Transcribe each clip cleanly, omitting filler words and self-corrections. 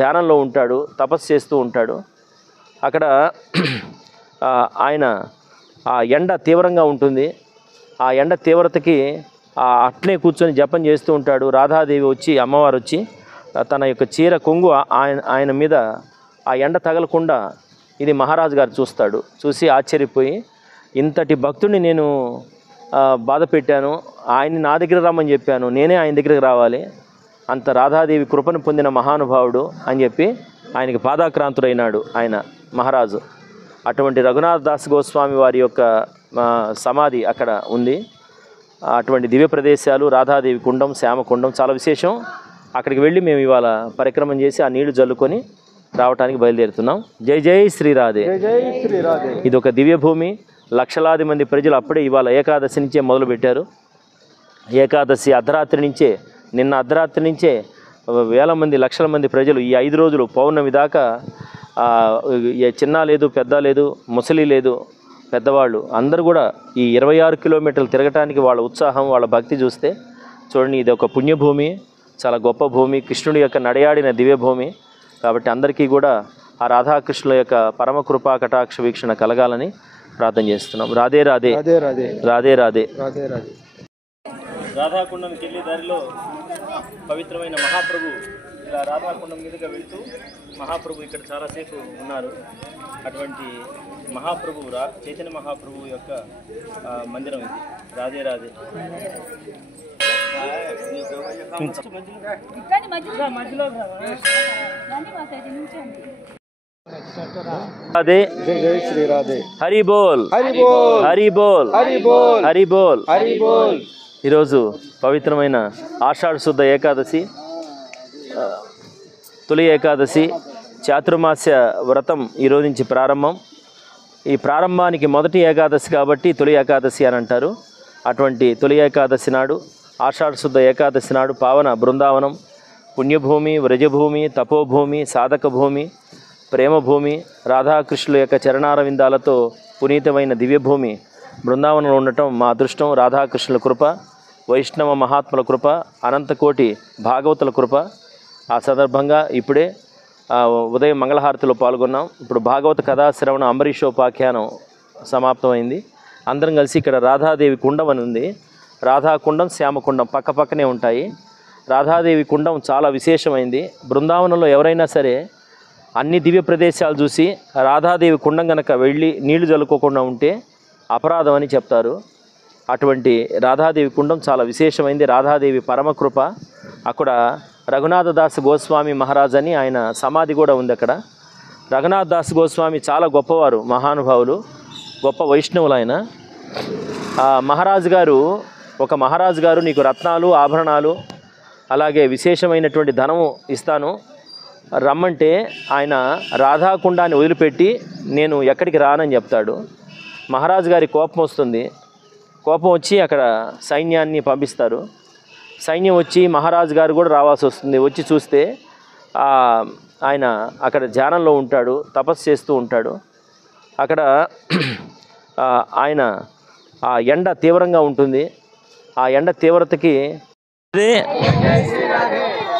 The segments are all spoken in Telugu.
ధ్యానంలో ఉంటాడు, తపస్సు చేస్తూ ఉంటాడు. అక్కడ ఆయన ఆ ఎండ తీవ్రంగా ఉంటుంది. ఆ ఎండ తీవ్రతకి అట్లే కూర్చొని జపం చేస్తూ ఉంటాడు. రాధాదేవి వచ్చి, అమ్మవారు వచ్చి తన యొక్క చీర కొంగు ఆయన మీద ఆ ఎండ తగలకుండా ఇది మహారాజు గారు చూస్తాడు. చూసి ఆశ్చర్యపోయి, ఇంతటి భక్తుడిని నేను బాధ పెట్టాను, ఆయన్ని నా దగ్గర రమ్మని చెప్పాను, నేనే ఆయన దగ్గరికి రావాలి, అంత రాధాదేవి కృపను పొందిన మహానుభావుడు అని చెప్పి ఆయనకి పాదాక్రాంతుడైనాడు ఆయన మహారాజు. అటువంటి రఘునాథ్ దాస్ గోస్వామి వారి యొక్క సమాధి అక్కడ ఉంది. అటువంటి దివ్య ప్రదేశాలు రాధాదేవి కుండం, శ్యామకుండం చాలా విశేషం. అక్కడికి వెళ్ళి మేము ఇవాళ పరిక్రమం చేసి ఆ నీళ్లు జల్లుకొని రావడానికి బయలుదేరుతున్నాం. జై జై శ్రీరాధే. ఇది ఒక దివ్య భూమి. లక్షలాది మంది ప్రజలు అప్పుడే ఇవాళ ఏకాదశి నుంచే మొదలుపెట్టారు. ఏకాదశి అర్ధరాత్రి నుంచే, నిన్న అర్ధరాత్రి నుంచే వేల మంది, లక్షల మంది ప్రజలు ఈ 5 రోజులు పౌర్ణమి దాకా చిన్న లేదు, పెద్ద లేదు, ముసలి లేదు, పెద్దవాళ్ళు అందరూ కూడా ఈ 26 కిలోమీటర్లు తిరగటానికి వాళ్ళ ఉత్సాహం, వాళ్ళ భక్తి చూస్తే చూడండి. ఇది ఒక పుణ్యభూమి, చాలా గొప్ప భూమి, కృష్ణుడి యొక్క నడయాడిన దివ్యభూమి. కాబట్టి అందరికీ కూడా ఆ రాధాకృష్ణుల యొక్క పరమ కృపా కటాక్ష వీక్షణ కలగాలని ప్రార్థన చేస్తున్నాం. రాధే రాధే, రాధే రాధే. రాధాకుండంకి వెళ్ళే దారిలో పవిత్రమైన మహాప్రభు ఇలా రాధాకుండం మీదుగా వెళుతూ మహాప్రభు ఇక్కడ చాలాసేపు ఉన్నారు. అటువంటి మహాప్రభు చైతన్య మహాప్రభు యొక్క మందిరం ఇది. రాధే రాధే. రాధే. జై శ్రీ రాధే. హరి బోల్, హరి బోల్, హరి బోల్, హరి బోల్, హరి బోల్, హరి బోల్. ఈరోజు పవిత్రమైన ఆషాఢ శుద్ధ ఏకాదశి, తొలి ఏకాదశి, చాతుర్మాస్య వ్రతం ఈరోజు నుంచి ప్రారంభం. ఈ ప్రారంభానికి మొదటి ఏకాదశి కాబట్టి తొలి ఏకాదశి అని అంటారు. అటువంటి తొలి ఏకాదశి నాడు, ఆషాఢ శుద్ధ ఏకాదశి నాడు పావన బృందావనం, పుణ్యభూమి, వ్రజభూమి, తపోభూమి, సాధక భూమి, ప్రేమభూమి, రాధాకృష్ణుల యొక్క చరణారవిందాలతో పునీతమైన దివ్యభూమి బృందావనంలో ఉండటం మా అదృష్టం. రాధాకృష్ణుల కృప, వైష్ణవ మహాత్ముల కృప, అనంతకోటి భాగవతుల కృప. ఆ సందర్భంగా ఇప్పుడే ఉదయం మంగళహారతిలో పాల్గొన్నాం. ఇప్పుడు భాగవత కథాశ్రవణ అంబరీషోపాఖ్యానం సమాప్తమైంది. అందరం కలిసి ఇక్కడ రాధాదేవి కుండం అని ఉంది. రాధాకుండం, శ్యామకుండం పక్క పక్కనే ఉంటాయి. రాధాదేవి కుండం చాలా విశేషమైంది. బృందావనంలో ఎవరైనా సరే అన్ని దివ్య ప్రదేశాలు చూసి రాధాదేవి కుండం కనుక వెళ్ళి నీళ్లు జల్లుకోకుండా ఉంటే అపరాధం అని చెప్తారు. అటువంటి రాధాదేవి కుండం చాలా విశేషమైంది. రాధాదేవి పరమకృప. అక్కడ రఘునాథ దాస్ గోస్వామి మహారాజ్ అని ఆయన సమాధి కూడా ఉంది అక్కడ. రఘునాథ్ దాస్ గోస్వామి చాలా గొప్పవారు, మహానుభావులు, గొప్ప వైష్ణవులు. ఆయన మహారాజు గారు, ఒక మహారాజు గారు నీకు రత్నాలు, ఆభరణాలు, అలాగే విశేషమైనటువంటి ధనము ఇస్తాను రమ్మంటే ఆయన రాధాకుండాన్ని వదిలిపెట్టి నేను ఎక్కడికి రానని చెప్తాడు. మహారాజు గారి కోపం వస్తుంది. కోపం వచ్చి అక్కడ సైన్యాన్ని పంపిస్తారు. సైన్యం వచ్చి మహారాజు గారు కూడా రావాల్సి వస్తుంది. వచ్చి చూస్తే ఆయన అక్కడ ధ్యానంలో ఉంటాడు, తపస్సు చేస్తూ ఉంటాడు. అక్కడ ఆయన ఆ ఎండ తీవ్రంగా ఉంటుంది. ఆ ఎండ తీవ్రతకి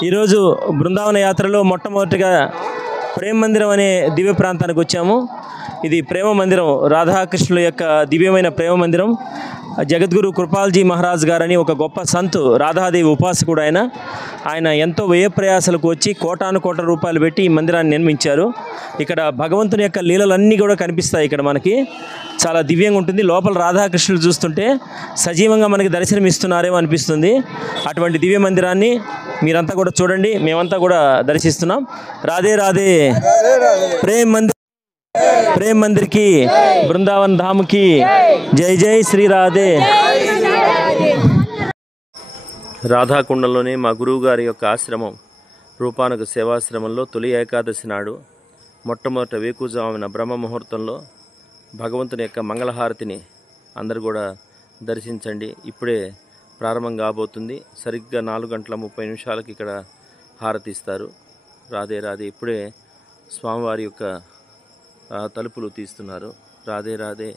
ఈరోజు బృందావన యాత్రలో మొట్టమొదటిగా ప్రేమ మందిరం అనే దివ్య ప్రాంతానికి వచ్చాము. ఇది ప్రేమ మందిరం, రాధాకృష్ణుల యొక్క దివ్యమైన ప్రేమ మందిరం. జగద్గురు కృపాల్జీ మహారాజ్ గారని ఒక గొప్ప సంతు, రాధాదేవి ఉపాసకుడు. ఆయన ఎంతో వ్యయ ప్రయాసాలకు వచ్చి కోటాను కోట్ల రూపాయలు పెట్టి ఈ మందిరాన్ని నిర్మించారు. ఇక్కడ భగవంతుని యొక్క లీలలన్నీ కూడా కనిపిస్తాయి. ఇక్కడ మనకి చాలా దివ్యంగా ఉంటుంది. లోపల రాధాకృష్ణులు చూస్తుంటే సజీవంగా మనకి దర్శనమిస్తున్నారేమో అనిపిస్తుంది. అటువంటి దివ్య మందిరాన్ని మీరంతా కూడా చూడండి, మేమంతా కూడా దర్శిస్తున్నాం. రాధే రాధే. ప్రేమ్ మందిర్, ప్రేమ్ మందిర్ కి, బృందావన్ ధామ్ కి జై జై శ్రీ రాధే. రాధాకుండంలోనే మా గురువు గారి యొక్క ఆశ్రమం, రూపానక సేవాశ్రమంలో తొలి ఏకాదశి నాడు మొట్టమొదట వేకుజామున బ్రహ్మ ముహూర్తంలో భగవంతుని యొక్క మంగళహారతిని అందరూ కూడా దర్శించండి. ఇప్పుడే ప్రారంభం కాబోతుంది. సరిగ్గా 4:30 ఇక్కడ హారతి ఇస్తారు. రాధే రాధే. ఇప్పుడే స్వామివారి యొక్క తలుపులు తీస్తున్నారు. రాధే రాధే.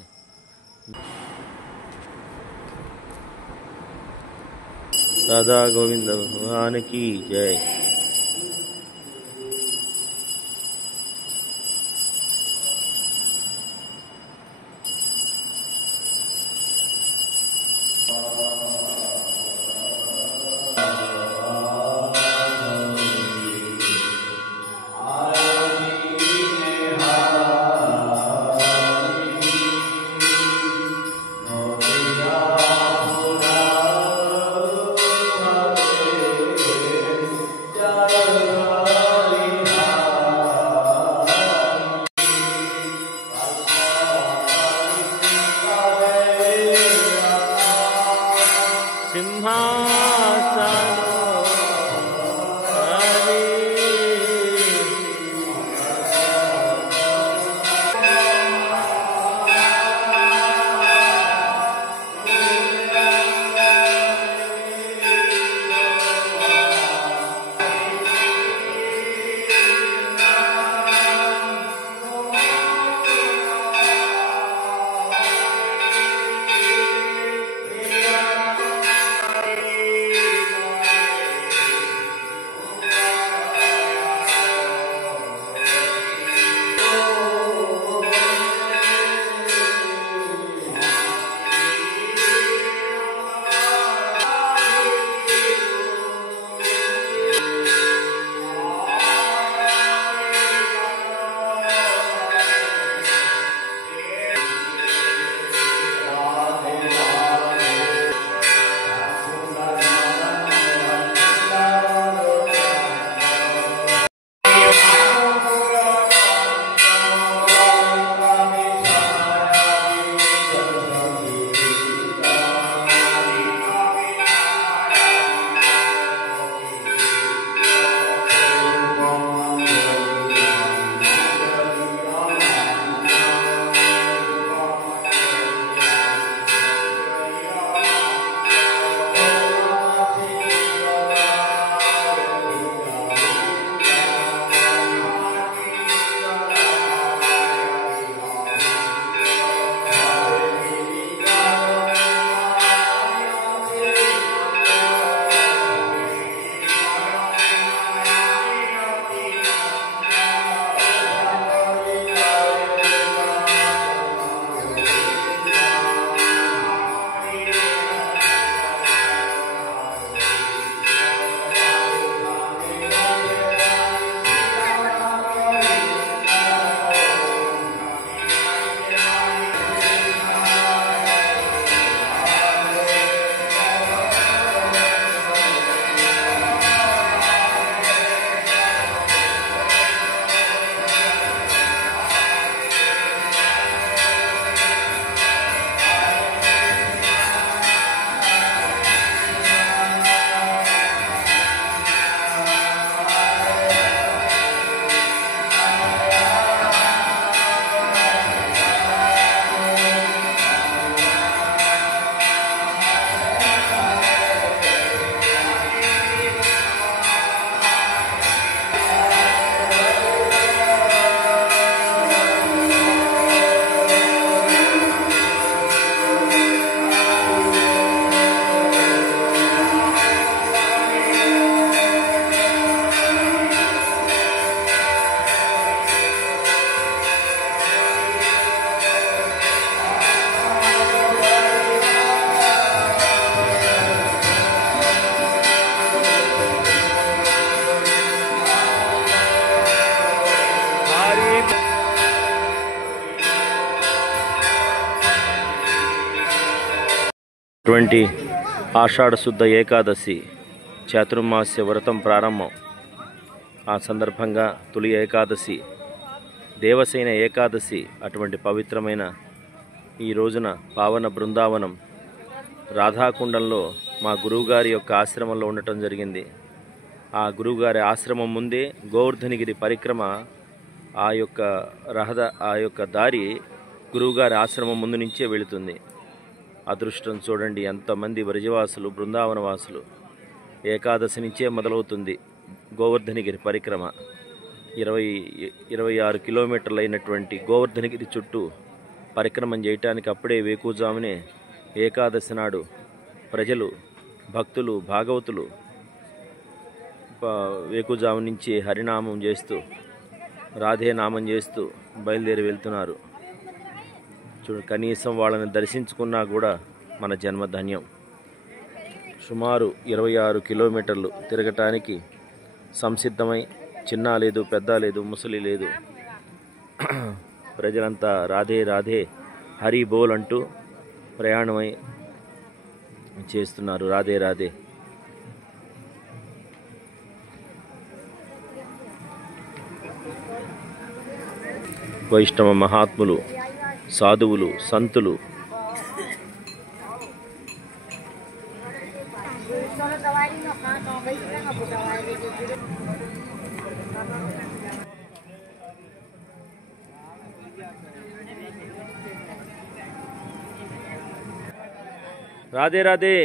రాధా గోవింద భగవానికి జై. అటువంటి ఆషాఢ శుద్ధ ఏకాదశి చాతుర్మాస్య వ్రతం ప్రారంభం. ఆ సందర్భంగా తొలి ఏకాదశి, దేవసేన ఏకాదశి, అటువంటి పవిత్రమైన ఈ రోజున పావన బృందావనం రాధాకుండంలో మా గురువుగారి యొక్క ఆశ్రమంలో ఉండటం జరిగింది. ఆ గురువుగారి ఆశ్రమం ముందే గోవర్ధనగిరి పరిక్రమ, ఆ యొక్క దారి గురువుగారి ఆశ్రమం ముందు నుంచే వెళుతుంది. అదృష్టం చూడండి, ఎంతమంది బ్రజవాసులు, బృందావన వాసులు. ఏకాదశి నుంచే మొదలవుతుంది గోవర్ధనగిరి పరిక్రమ. 26 కిలోమీటర్లు అయినటువంటి గోవర్ధనగిరి చుట్టూ పరిక్రమం చేయటానికి అప్పుడే వేకుజామునే ఏకాదశి నాడు ప్రజలు, భక్తులు, భాగవతులు వేకుజాము నుంచి హరినామం చేస్తూ, రాధే నామం చేస్తూ బయలుదేరి వెళ్తున్నారు. కనీసం వాళ్ళని దర్శించుకున్నా కూడా మన జన్మ ధన్యం. సుమారు 26 కిలోమీటర్లు తిరగటానికి సంసిద్ధమై, చిన్న లేదు, పెద్ద లేదు, ముసలి లేదు, ప్రజలంతా రాధే రాధే హరి బోల్ అంటూ ప్రయాణమై చేస్తున్నారు. రాధే రాధే. వైష్ణవ మహాత్ములు, సాధువులు, సంతులు, రాధే రాధే.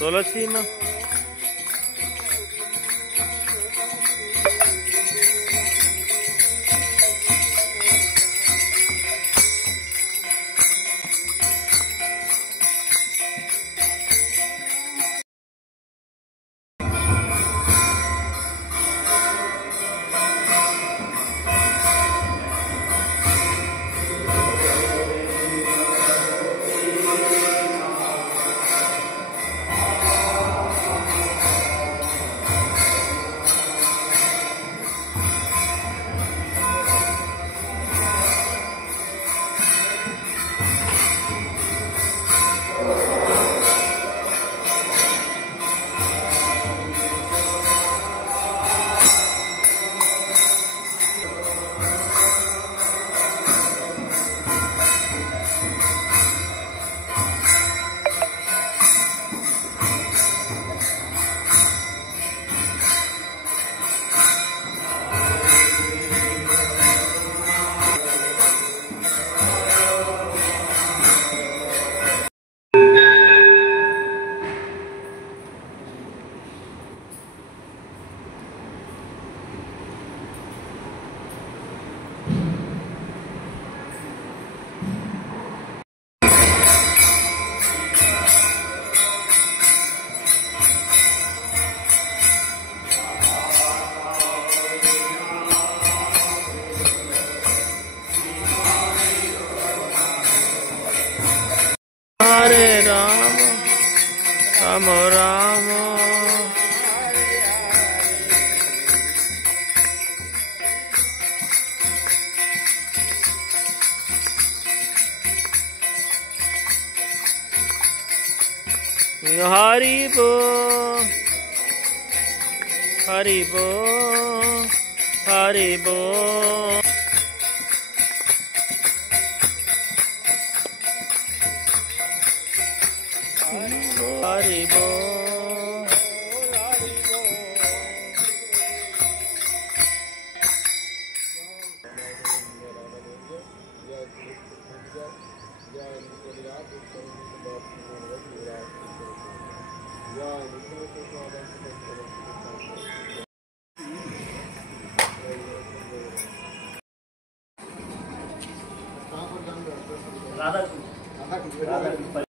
తులసీమ హరే రామ రామ రామ హరి బో హరి బో హరి బో హరి బో